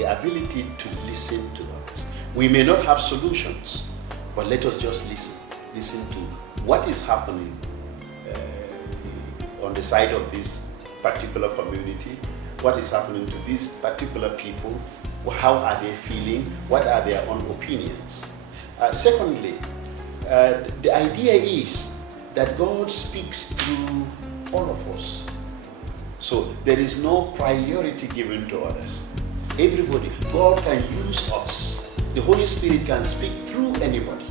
the ability to listen to others. We may not have solutions, but let us just listen. Listen to what is happening on the side of this particular community, what is happening to these particular people, how are they feeling, what are their own opinions. Secondly, the idea is that God speaks through all of us. So there is no priority given to others. Everybody, God can use us. The Holy Spirit can speak through anybody.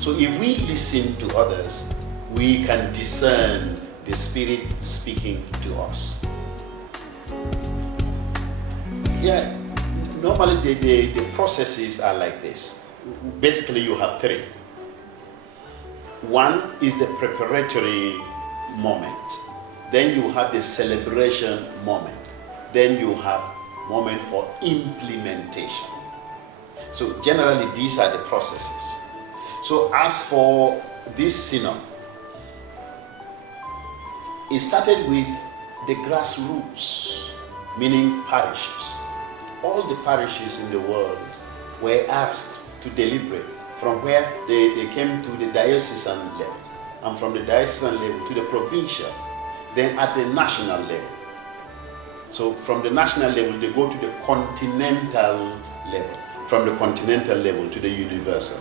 So if we listen to others, we can discern the Spirit speaking to us. Yeah, normally the processes are like this. Basically, you have three. One is the preparatory moment. Then you have the celebration moment. Then you have moment for implementation. So generally, these are the processes. So as for this synod, it started with the grassroots, meaning parishes. All the parishes in the world were asked to deliberate from where they came to the diocesan level, and from the diocesan level to the provincial, then at the national level. So from the national level, they go to the continental level, from the continental level to the universal.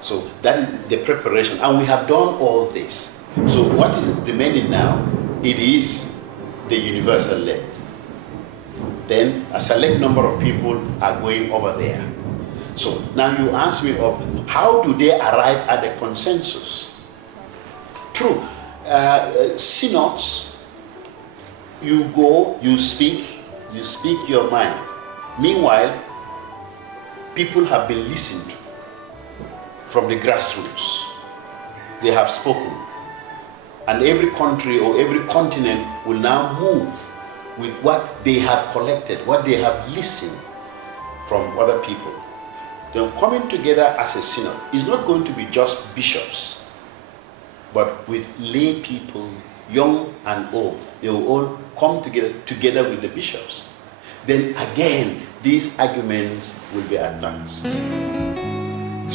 So that is the preparation, and we have done all this. So what is remaining now? It is the universal level. Then a select number of people are going over there. So now you ask me of how do they arrive at a consensus? True, synods, you go, you speak your mind. Meanwhile, people have been listened to from the grassroots. They have spoken. And every country or every continent will now move with what they have collected, what they have listened from other people. Then coming together as a synod is not going to be just bishops, but with lay people, young and old. They will all come together with the bishops. Then again, these arguments will be advanced.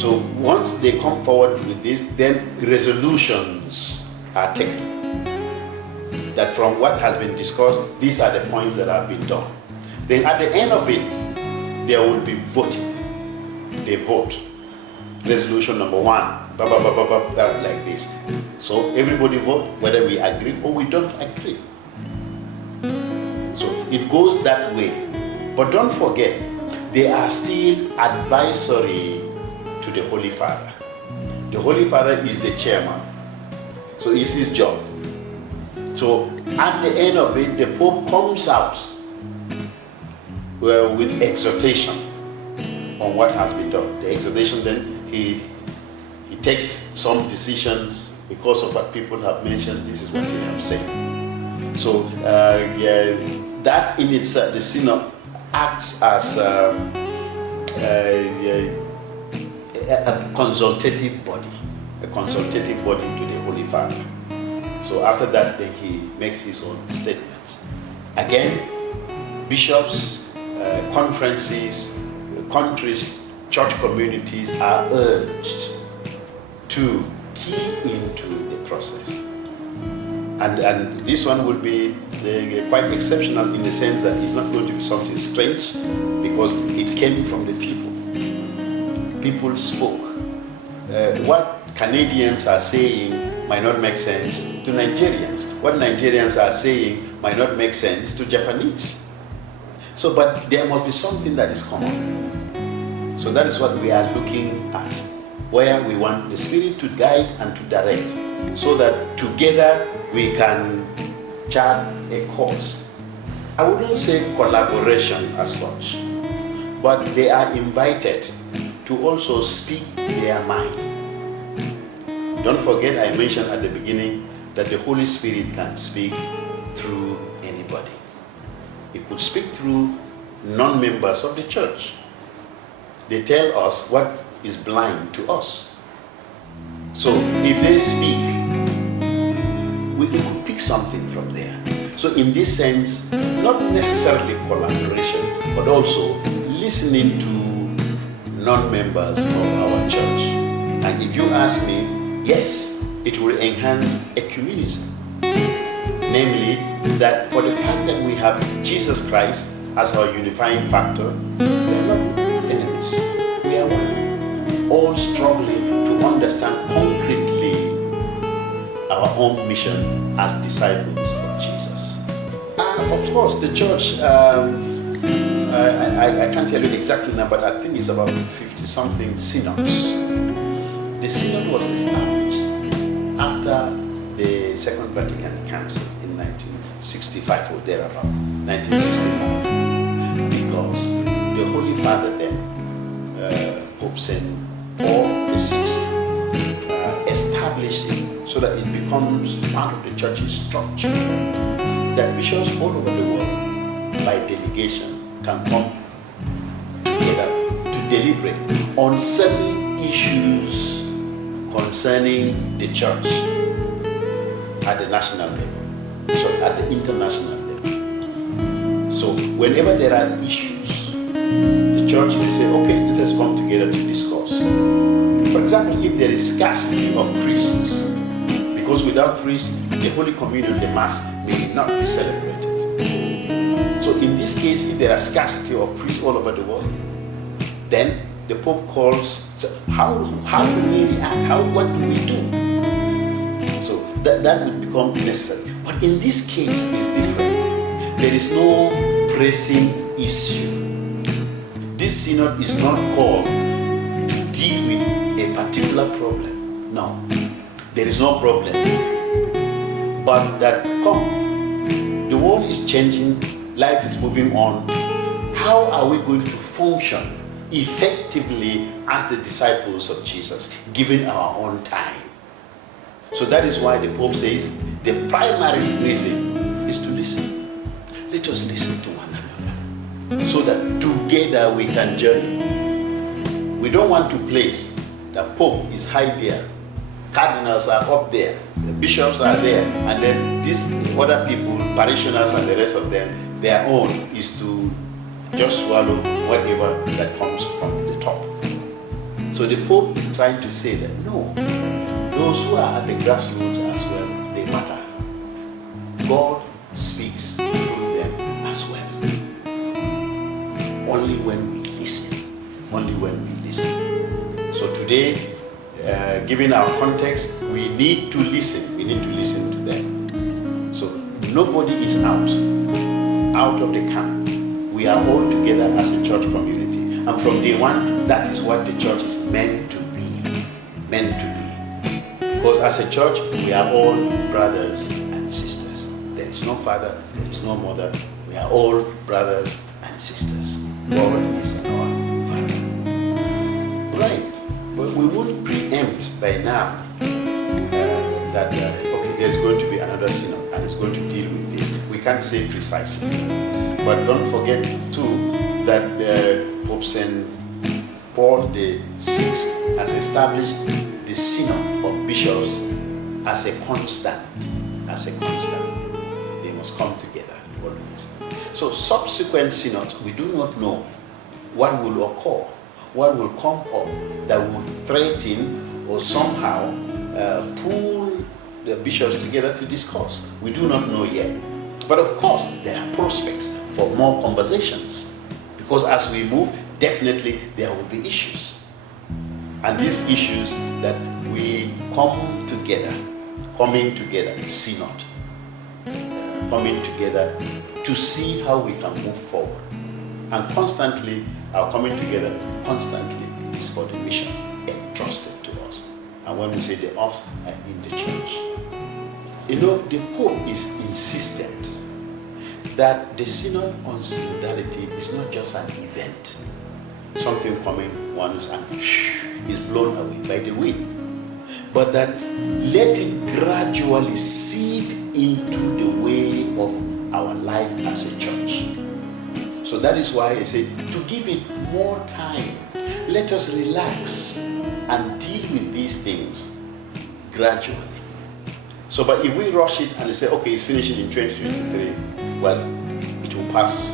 So once they come forward with this, then resolutions are taken. That from what has been discussed, these are the points that have been done. Then at the end of it, there will be voting. They vote. Resolution number 1, like this. So everybody vote whether we agree or we don't agree. So it goes that way. But don't forget, they are still advisory to the Holy Father. The Holy Father is the chairman. So it's his job. So at the end of it, the Pope comes out with exhortation on what has been done. The exhortation, then he takes some decisions because of what people have mentioned. This is what they have said. So that in itself, the synod acts as a consultative body to the Holy Father. So after that, then he makes his own statements. Again, bishops, conferences, countries, church communities are urged to key into the process. And this one will be quite exceptional in the sense that it's not going to be something strange because it came from the people. People spoke. What Canadians are saying might not make sense to Nigerians. What Nigerians are saying might not make sense to Japanese. So, but there must be something that is common. So that is what we are looking at, where we want the Spirit to guide and to direct, so that together we can chart a course. I wouldn't say collaboration as such, but they are invited to also speak their mind. Don't forget, I mentioned at the beginning that the Holy Spirit can speak through anybody. He could speak through non-members of the church. They tell us what is blind to us. So if they speak, we could pick something from there. So in this sense, not necessarily collaboration, but also listening to non-members of our church. And if you ask me, yes, it will enhance ecumenism. Namely, that for the fact that we have Jesus Christ as our unifying factor, we are not enemies. We are one. All struggling to understand concretely our own mission as disciples of Jesus. Of course, the church, I can't tell you exactly now, but I think it's about 50-something synods. The synod was established after the Second Vatican Council in 1965 or thereabout, 1965, because the Holy Father then, Pope St. Paul VI, established it so that it becomes part of the church's structure, that bishops all over the world, by delegation, can come together to deliberate on certain issues concerning the church at the national level, so at the international level. So whenever there are issues, the church will say, okay, let us come together to discuss. For example, if there is scarcity of priests, because without priests, the Holy Communion, the Mass, may not be celebrated. So in this case, if there are scarcity of priests all over the world, then the Pope calls, so how do we react? What do we do? So that would become necessary. But in this case, it's different. There is no pressing issue. This synod is not called to deal with a particular problem. No, there is no problem. But that, the world is changing, life is moving on. How are we going to function effectively as the disciples of Jesus, given our own time? So that is why the Pope says the primary reason is to listen. Let us listen to one another so that together we can journey. We don't want to place the Pope is high there, cardinals are up there, the bishops are there, and then these other people, parishioners and the rest of them, their own is to just swallow whatever that comes from the top. So the Pope is trying to say that no, those who are at the grassroots as well, they matter. God speaks through them as well. Only when we listen. Only when we listen. So today, given our context, we need to listen. We need to listen to them. So nobody is out of the camp. We are all together as a church community. And from day one, that is what the church is meant to be. Meant to be. Because as a church, we are all brothers and sisters. There is no father, there is no mother. We are all brothers and sisters. God is our Father. Right. But we would preempt by now that, okay, there's going to be another synod and it's going to deal with this. We can't say precisely. But don't forget, too, that Pope St. Paul VI has established the Synod of Bishops as a constant. As a constant. They must come together always. So subsequent synods, we do not know what will occur, what will come up that will threaten or somehow pull the bishops together to discuss. We do not know yet. But of course, there are prospects for more conversations. Because as we move, definitely there will be issues. And these issues that we coming together, synod, coming together to see how we can move forward. And constantly, our coming together constantly is for the mission entrusted to us. And when we say the us, I mean the church. You know, the Pope is insistent that the Synod on Synodality is not just an event, something coming once and is blown away by the wind, but that let it gradually seep into the way of our life as a church. So that is why I say to give it more time. Let us relax and deal with these things gradually. So, but if we rush it and say, okay, it's finishing in 2023, well, it will pass.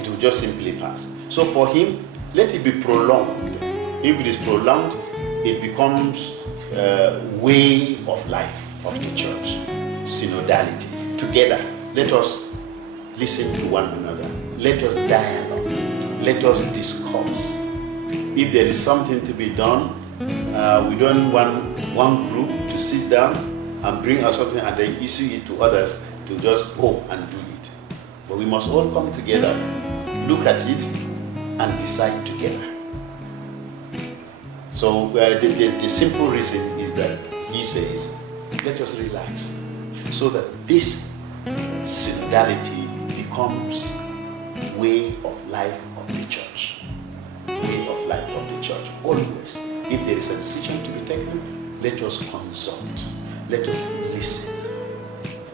It will just simply pass. So for him, let it be prolonged. If it is prolonged, it becomes a way of life of the church. Synodality. Together, let us listen to one another. Let us dialogue. Let us discuss. If there is something to be done, we don't want one group to sit down and bring us something and then issue it to others to just go and do it. But we must all come together, look at it, and decide together. So the simple reason is that he says, let us relax, so that this synodality becomes way of life of the church. Way of life of the church. Always, if there is a decision to be taken, let us consult. Let us listen.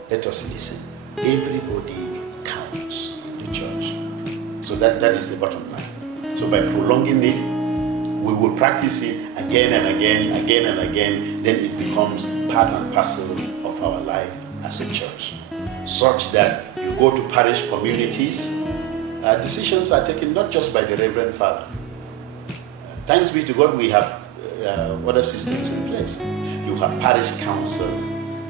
Let us listen. Everybody counts in the church. So that is the bottom line. So by prolonging it, we will practice it again and again, again and again. Then it becomes part and parcel of our life as a church. Such that you go to parish communities, decisions are taken not just by the Reverend Father. Thanks be to God, we have other systems in place. You have parish council,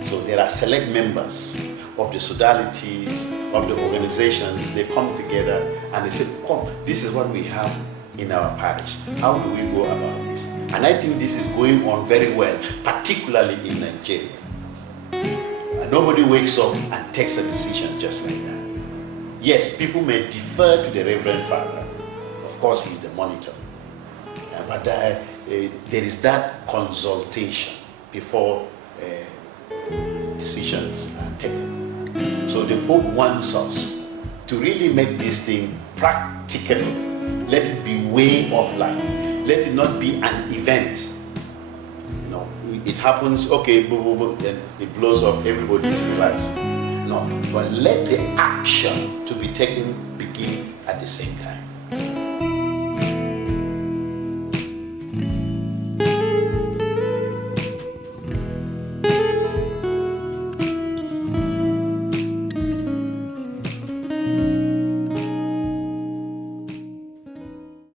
so there are select members of the sodalities, of the organizations. They come together and they say, come, this is what we have in our parish. How do we go about this? And I think this is going on very well, particularly in Nigeria. Nobody wakes up and takes a decision just like that. Yes, people may defer to the Reverend Father. Of course, he's the monitor. But there is that consultation before decisions are taken. So the Pope wants us to really make this thing practicable. Let it be way of life. Let it not be an event. You know, it happens, okay, boom, boom, boom, then it blows off, everybody is relaxed. No, but let the action to be taken begin at the same time.